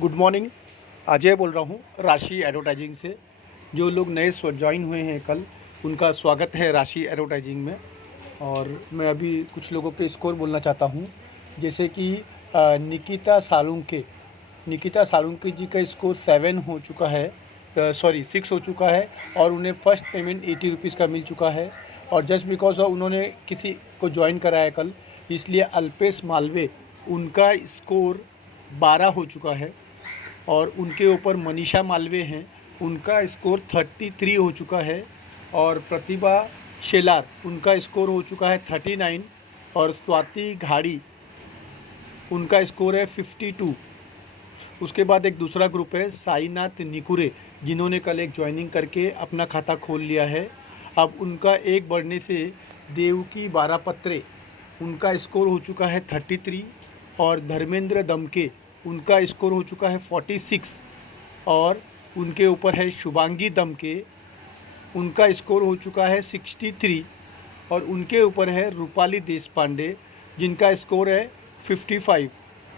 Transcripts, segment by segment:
Good morning. Ajay बोल रहा हूँ राशि एडवर्टाइजिंग से। जो लोग नए ज्वाइन हुए हैं कल, उनका स्वागत है राशि एडवर्टाइजिंग में। और मैं अभी कुछ लोगों के स्कोर बोलना चाहता हूँ, जैसे कि निकिता सालुंके जी का स्कोर 7 हो चुका है, 6 हो चुका है, और उन्हें फ़र्स्ट पेमेंट 80 रुपीज़ का मिल चुका है। और जस्ट बिकॉज उन्होंने किसी को ज्वाइन कराया कल, इसलिए अल्पेश मालवे उनका स्कोर 12 हो चुका है। और उनके ऊपर मनीषा मालवे हैं, उनका स्कोर 33 हो चुका है। और प्रतिभा शेलार, उनका स्कोर हो चुका है 39। और स्वाति घाड़ी, उनका स्कोर है 52। उसके बाद एक दूसरा ग्रुप है साईनाथ निकुरे, जिन्होंने कल एक ज्वाइनिंग करके अपना खाता खोल लिया है। अब उनका एक बढ़ने से देवकी बारापत्रे, उनका स्कोर हो चुका है 33। और धर्मेंद्र दमके, उनका स्कोर हो चुका है 46। और उनके ऊपर है शुभांगी दमके, उनका स्कोर हो चुका है 63। और उनके ऊपर है रूपाली देशपांडे, जिनका स्कोर है 55।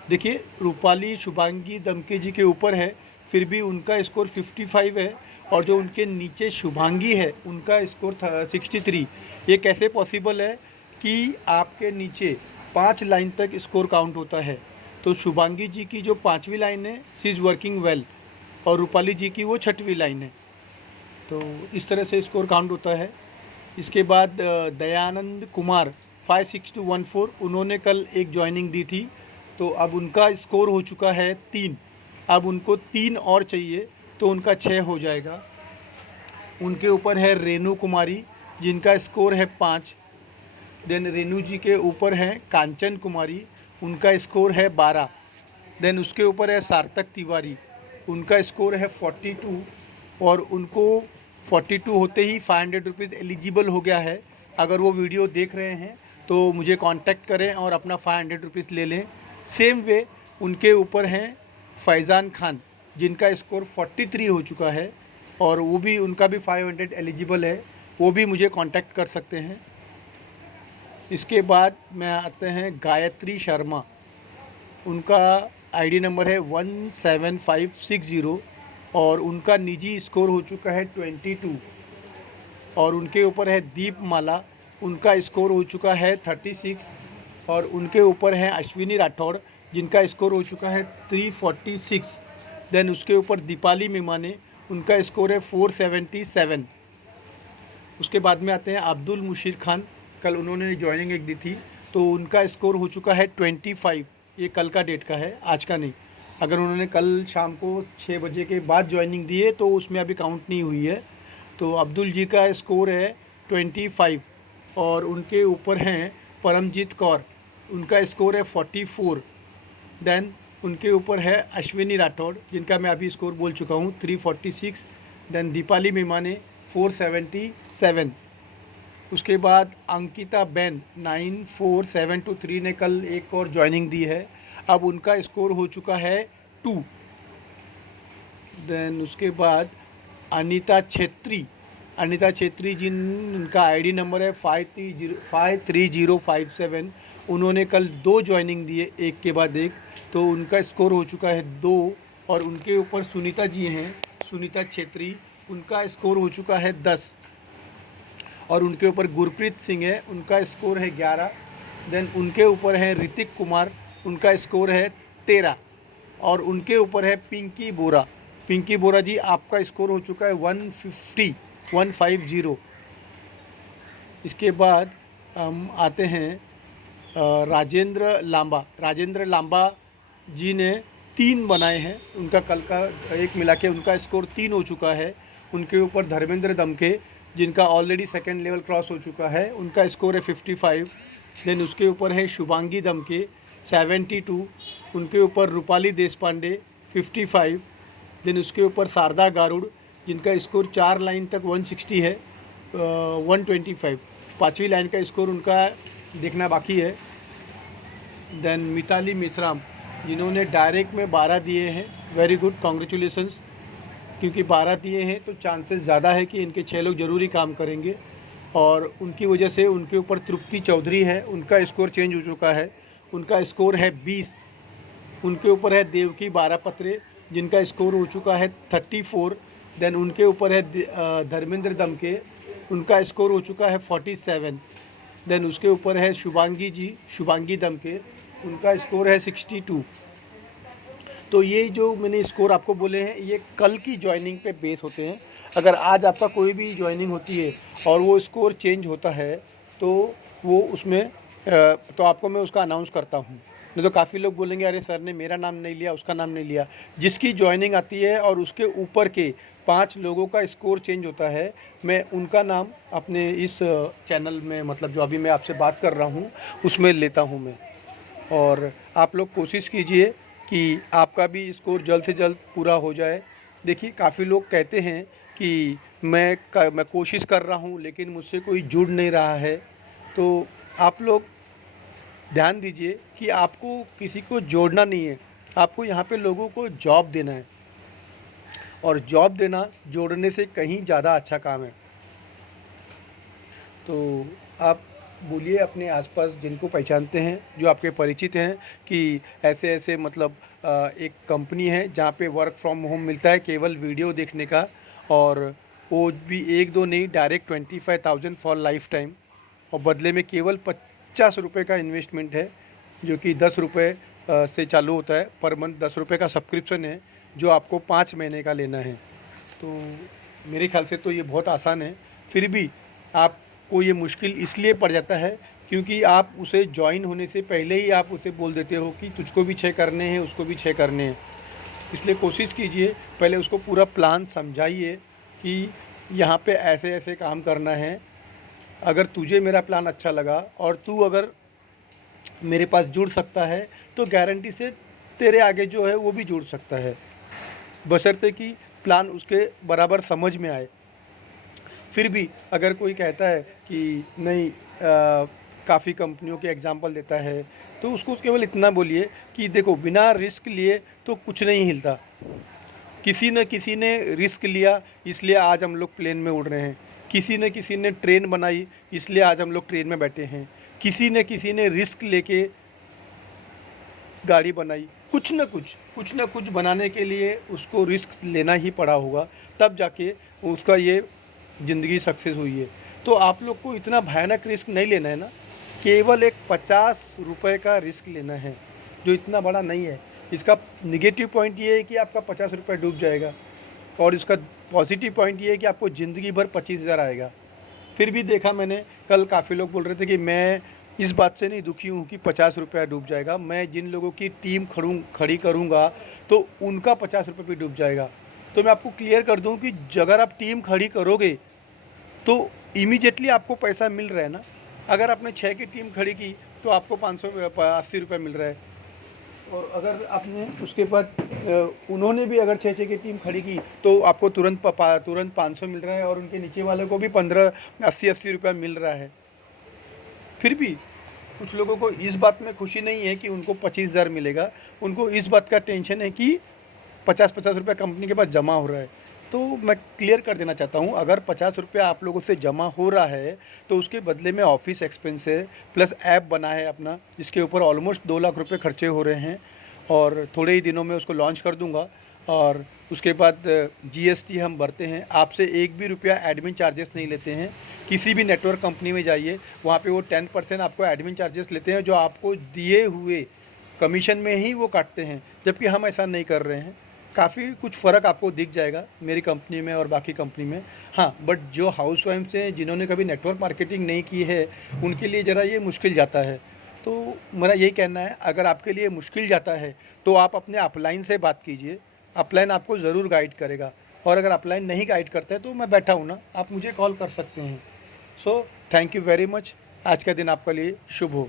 देखिए, रूपाली शुभांगी दमके जी के ऊपर है, फिर भी उनका स्कोर 55 है। और जो उनके नीचे शुभांगी है, उनका स्कोर 63। ये कैसे पॉसिबल है कि आपके नीचे 5 लाइन तक स्कोर काउंट होता है? तो शुभांगी जी की जो 5वीं लाइन है, शी इज़ वर्किंग वेल, और रूपाली जी की वो 6वीं लाइन है। तो इस तरह से स्कोर काउंट होता है। इसके बाद दयानंद कुमार 56214, उन्होंने कल एक ज्वाइनिंग दी थी, तो अब उनका स्कोर हो चुका है 3। अब उनको 3 और चाहिए, तो उनका 6 हो जाएगा। उनके ऊपर है रेणु कुमारी, जिनका स्कोर है 5। देन रेणु जी के ऊपर है कांचन कुमारी, उनका स्कोर है 12। देन उसके ऊपर है सार्थक तिवारी, उनका स्कोर है 42। और उनको 42 होते ही 500 रुपीज़ एलिजिबल हो गया है। अगर वो वीडियो देख रहे हैं तो मुझे कांटेक्ट करें और अपना 500 रुपीज़ ले लें। सेम वे उनके ऊपर हैं फैज़ान खान, जिनका स्कोर 43 हो चुका है, और वो भी, उनका भी 500 एलिजिबल है, वो भी मुझे कांटेक्ट कर सकते हैं। इसके बाद में आते हैं गायत्री शर्मा, उनका आईडी नंबर है 17560, और उनका निजी स्कोर हो चुका है 22। और उनके ऊपर है दीपमाला, उनका स्कोर हो चुका है 36। और उनके ऊपर है अश्विनी राठौड़, जिनका स्कोर हो चुका है 346। देन उसके ऊपर दीपाली मेमाने, उनका स्कोर है 477। उसके बाद में आते हैं अब्दुल मुशीर खान, कल उन्होंने ज्वाइनिंग एक दी थी, तो उनका स्कोर हो चुका है 25। ये कल का डेट का है, आज का नहीं। अगर उन्होंने कल शाम को 6 बजे के बाद ज्वाइनिंग दी है तो उसमें अभी काउंट नहीं हुई है। तो अब्दुल जी का स्कोर है 25। और उनके ऊपर हैं परमजीत कौर, उनका स्कोर है 44। देन उनके ऊपर है अश्विनी राठौड़, जिनका मैं अभी स्कोर बोल चुका हूँ, 346। देन दीपाली मेमाने 477। उसके बाद अंकिता बैन 94723 ने कल एक और ज्वाइनिंग दी है, अब उनका स्कोर हो चुका है 2। देन उसके बाद अनीता छेत्री जिनका आईडी नंबर है 53057, उन्होंने कल 2 ज्वाइनिंग दिए, एक के बाद एक, तो उनका स्कोर हो चुका है 2। और उनके ऊपर सुनीता जी हैं, सुनीता छेत्री, उनका स्कोर हो चुका है 10। और उनके ऊपर गुरप्रीत सिंह है, उनका स्कोर है 11। देन उनके ऊपर है ऋतिक कुमार, उनका स्कोर है 13। और उनके ऊपर है पिंकी बोरा जी, आपका स्कोर हो चुका है 150। इसके बाद हम आते हैं राजेंद्र लांबा जी ने 3 बनाए हैं, उनका कल का एक मिला के उनका स्कोर 3 हो चुका है। उनके ऊपर धर्मेंद्र दमके, जिनका ऑलरेडी 2nd लेवल क्रॉस हो चुका है, उनका स्कोर है 55। देन उसके ऊपर है शुभांगी दमके 72। उनके ऊपर रूपाली देशपांडे 55। देन उसके ऊपर शारदा गारुड़, जिनका स्कोर 4 लाइन तक 160 है, 125। 5वीं लाइन का स्कोर उनका देखना बाकी है। देन मिताली मिश्राम, जिन्होंने डायरेक्ट में 12 दिए हैं, वेरी गुड, कॉन्ग्रेचुलेसन्स, क्योंकि 12 दिए हैं तो चांसेस ज़्यादा है कि इनके 6 लोग ज़रूरी काम करेंगे। और उनकी वजह से उनके ऊपर तृप्ति चौधरी है, उनका स्कोर चेंज हो चुका है, उनका स्कोर है 20। उनके ऊपर है देवकी बारापत्रे, जिनका स्कोर हो चुका है 34। देन उनके ऊपर है धर्मेंद्र दमके, उनका स्कोर हो चुका है 47। देन उसके ऊपर है शुभांगी दमके, उनका स्कोर है 62। तो ये जो मैंने स्कोर आपको बोले हैं ये कल की ज्वाइनिंग पे बेस होते हैं। अगर आज आपका कोई भी ज्वाइनिंग होती है और वो स्कोर चेंज होता है तो वो उसमें तो आपको मैं उसका अनाउंस करता हूँ। नहीं तो काफ़ी लोग बोलेंगे अरे सर ने मेरा नाम नहीं लिया, उसका नाम नहीं लिया। जिसकी ज्वाइनिंग आती है और उसके ऊपर के 5 लोगों का स्कोर चेंज होता है, मैं उनका नाम अपने इस चैनल में, मतलब जो अभी मैं आपसे बात कर रहा हूँ उसमें लेता हूँ मैं। और आप लोग कोशिश कीजिए कि आपका भी स्कोर जल्द से जल्द पूरा हो जाए। देखिए काफ़ी लोग कहते हैं कि मैं कोशिश कर रहा हूँ लेकिन मुझसे कोई जुड़ नहीं रहा है। तो आप लोग ध्यान दीजिए कि आपको किसी को जोड़ना नहीं है, आपको यहाँ पे लोगों को जॉब देना है। और जॉब देना जोड़ने से कहीं ज़्यादा अच्छा काम है। तो आप बोलिए अपने आसपास जिनको पहचानते हैं, जो आपके परिचित हैं, कि ऐसे ऐसे मतलब एक कंपनी है जहाँ पे वर्क फ्रॉम होम मिलता है केवल वीडियो देखने का, और वो भी 1-2 नहीं, डायरेक्ट 25,000 फॉर लाइफ टाइम, और बदले में केवल 50 रुपये का इन्वेस्टमेंट है, जो कि 10 रुपये से चालू होता है पर मंथ। 10 रुपये का सब्सक्रिप्शन है जो आपको 5 महीने का लेना है। तो मेरे ख्याल से तो ये बहुत आसान है। फिर भी आपको ये मुश्किल इसलिए पड़ जाता है क्योंकि आप उसे ज्वाइन होने से पहले ही आप उसे बोल देते हो कि तुझको भी 6 करने हैं, उसको भी 6 करने हैं। इसलिए कोशिश कीजिए, पहले उसको पूरा प्लान समझाइए कि यहाँ पे ऐसे ऐसे काम करना है। अगर तुझे मेरा प्लान अच्छा लगा और तू अगर मेरे पास जुड़ सकता है तो गारंटी से तेरे आगे जो है वो भी जुड़ सकता है, बशर्ते कि प्लान उसके बराबर समझ में आए। फिर भी अगर कोई कहता है कि नहीं, काफ़ी कंपनियों के एग्जांपल देता है, तो उसको केवल इतना बोलिए कि देखो बिना रिस्क लिए तो कुछ नहीं हिलता। किसी ने रिस्क लिया इसलिए आज हम लोग प्लेन में उड़ रहे हैं, किसी ने ट्रेन बनाई इसलिए आज हम लोग ट्रेन में बैठे हैं, किसी ने रिस्क लेके गाड़ी बनाई। कुछ न कुछ बनाने के लिए उसको रिस्क लेना ही पड़ा होगा, तब जाके उसका ये ज़िंदगी सक्सेस हुई है। तो आप लोग को इतना भयानक रिस्क नहीं लेना है ना, केवल एक 50 रुपये का रिस्क लेना है, जो इतना बड़ा नहीं है। इसका निगेटिव पॉइंट ये है कि आपका 50 रुपये डूब जाएगा, और इसका पॉजिटिव पॉइंट ये है कि आपको ज़िंदगी भर 25,000 आएगा। फिर भी देखा मैंने, कल काफ़ी लोग बोल रहे थे कि मैं इस बात से नहीं दुखी हूँ कि 50 रुपया डूब जाएगा, मैं जिन लोगों की टीम खड़ी करूँगा तो उनका 50 रुपये भी डूब जाएगा। तो मैं आपको क्लियर कर दूँ कि अगर आप टीम खड़ी करोगे तो इमीडिएटली आपको पैसा मिल रहा है ना। अगर आपने 6 की टीम खड़ी की तो आपको 580 रुपये मिल रहा है, और अगर आपने उसके बाद उन्होंने भी अगर 6 की टीम खड़ी की तो आपको तुरंत 500 मिल रहा है, और उनके नीचे वाले को भी 80 रुपया मिल रहा है। फिर भी कुछ लोगों को इस बात में खुशी नहीं है कि उनको 25,000 मिलेगा, उनको इस बात का टेंशन है कि 50-50 रुपये कंपनी के पास जमा हो रहा है। तो मैं क्लियर कर देना चाहता हूँ, अगर 50 रुपया आप लोगों से जमा हो रहा है तो उसके बदले में ऑफिस एक्सपेंस है, प्लस ऐप बना है अपना जिसके ऊपर ऑलमोस्ट 2 लाख रुपये खर्चे हो रहे हैं, और थोड़े ही दिनों में उसको लॉन्च कर दूंगा। और उसके बाद जीएसटी हम भरते हैं, आपसे 1 भी रुपया एडमिन चार्जेस नहीं लेते हैं। किसी भी नेटवर्क कंपनी में जाइए, वहाँ पे वो 10% आपको एडमिन चार्जेस लेते हैं, जो आपको दिए हुए कमीशन में ही वो काटते हैं, जबकि हम ऐसा नहीं कर रहे हैं। काफ़ी कुछ फ़र्क आपको दिख जाएगा मेरी कंपनी में और बाकी कंपनी में। हाँ, बट जो हाउस वाइफ्स हैं जिन्होंने कभी नेटवर्क मार्केटिंग नहीं की है, उनके लिए ज़रा ये मुश्किल जाता है। तो मेरा यही कहना है, अगर आपके लिए मुश्किल जाता है तो आप अपने अपलाइन से बात कीजिए, अपलाइन आपको ज़रूर गाइड करेगा। और अगर अपलाइन नहीं गाइड करता है तो मैं बैठा हूँ ना, आप मुझे कॉल कर सकते हैं। So thank you very much. आज का दिन आपके लिए शुभ हो।